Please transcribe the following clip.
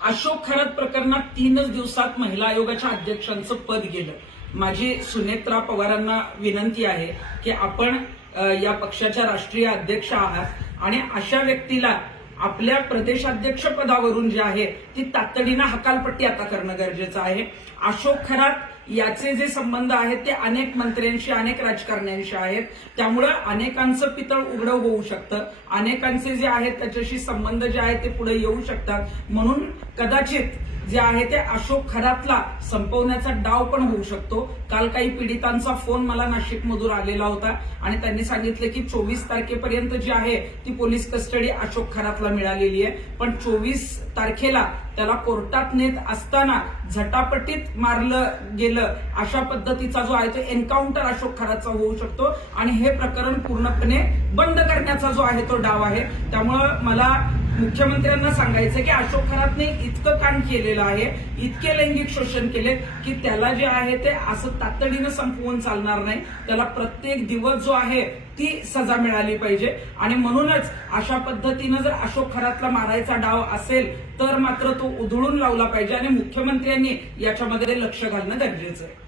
अशोक खरात प्रकरणात 3च दिवसात महिला आयोगाच्या अध्यक्षांचं पद गेलं। माझी सुनेत्रा पवारांना विनंती आहे की आपण या पक्षाच्या राष्ट्रीय अध्यक्ष आहात आणि अशा व्यक्तीला आपल्या प्रदेशाध्यक्ष पदावरून जे आहे ती तातडीनं हकालपट्टी आता करणं गरजेचं आहे। अशोक खरात याचे जे संबंध आहेत ते अनेक मंत्र्यांशी अनेक राजकारण्यांशी आहेत, त्यामुळे अनेकांचं पितळ उघडं होऊ शकतं, अनेकांचे जे आहेत त्याच्याशी संबंध जे आहेत ते पुढे येऊ शकतात। म्हणून कदाचित जे आहे ते अशोक खरातला संपवण्याचा डाव पण होऊ शकतो। काल काही पीडितांचा फोन मला नाशिकमधून आलेला होता आणि त्यांनी सांगितलं की 24 तारखेपर्यंत जी आहे ती पोलीस कस्टडी अशोक खरातला मिळालेली आहे, पण 24 तारखेला त्याला कोर्टात नेत असताना झटापटीत मारलं गेलं अशा पद्धतीचा जो आहे तो एन्काउंटर अशोक खरातचा होऊ शकतो आणि हे प्रकरण पूर्णपणे बंद करण्याचा जो आहे तो डाव आहे। त्यामुळे मला मुख्यमंत्र्यांना सांगायचं की अशोक खरातने इतकं काम केलेलं आहे, इतके लैंगिक शोषण केले की त्याला जे आहे ते असं तातडीनं संपवून चालणार नाही, त्याला प्रत्येक दिवस जो आहे ती सजा मिळाली पाहिजे। आणि म्हणूनच अशा पद्धतीनं जर अशोक खरातला मारायचा डाव असेल तर मात्र तो उधळून लावला पाहिजे आणि मुख्यमंत्र्यांनी याच्यामध्ये लक्ष घालणं गरजेचं आहे।